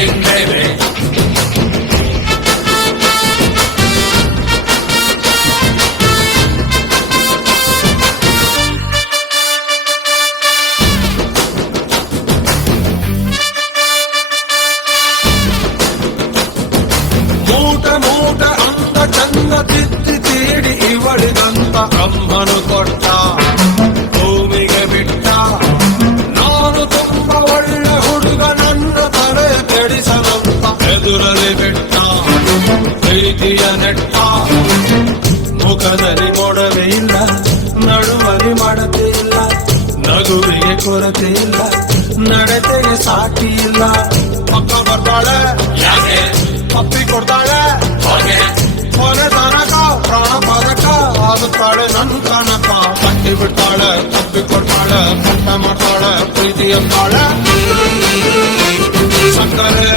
Fucking baby. ಮೂಟ ಮೂಟ ಅಂದ ಚಂದ ತಿದ್ದಿ ತೀಡಿ ಇವಳಿಗಂತ ಬ್ರಹ್ಮನು ಕೊಟ್ಟ, ಭೂಮಿಗೆ ಬಿಟ್ಟ. ನಾನು ತುಂಬ ಒಳ್ಳೆ ಹುಡುಗ, ನನ್ನ ತಲೆ ಕೆಡಿಸಲಂತ ಎದುರಲ್ಲಿ ಬಿಟ್ಟ. ಪ್ರೀತಿಯ ನೆಟ್ಟ, ಮುಖದಲ್ಲಿ ಕೊಡವೇ ಇಲ್ಲ, ನಡುವಲಿ ಮಾಡತೆ ಇಲ್ಲ, ನಗುವಿಗೆ ಕೊರತೆ ಇಲ್ಲ, ನಡತೆಗೆ ಸಾಟಿ ಇಲ್ಲ. ಪಕ್ಕ ಬರ್ತಾಳೆ ಯಾಕೆ, ಅಪ್ಪಿ ಕೊಡ್ತಾಳೆ ಹಾಗೆ, ಕೊನೆ ತನಕ ಪ್ರಾಣ ಪದಕ ಆಗುತ್ತಾಳೆ ನನ್ನ ಕನಕ. ಕಟ್ಟಿ ಬಿಡ್ತಾಳೆ, ತಪ್ಪಿ ಕೊಡ್ತಾಳೆ, ಪಟ್ಟ ಮಾಡ್ತಾಳೆ, ಪ್ರೀತಿ ಅಂತಾಳೆ ಸಕ್ಕರೆ.